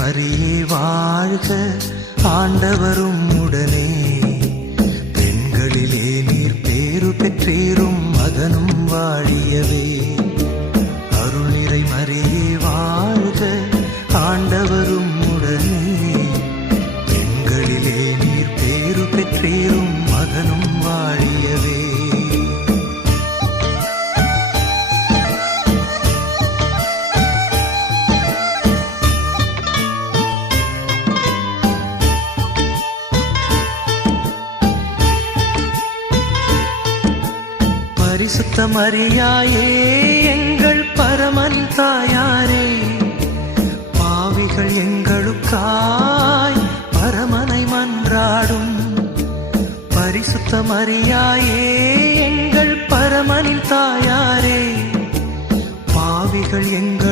மரியே வாழ்க, ஆண்டவரும் உடனே. பெண்களிலே நீர் பேறு பெற்றீரும், மகனும் வாழியவே. அருள் நிறை மரியே வாழ்க, ஆண்டவரும் உடனே. பெண்களிலே நீர் பேறு பெற்றீரும், மகனும் வாழியவே. பரிசுத்த மரியாயே எங்கள் பரமன் தாயாரே, பாவிகள் எங்களுக்காய் பரமனை மன்றாடும். பரிசுத்த மரியாயே எங்கள் பரமனின் தாயாரே, பாவிகள் எங்கள்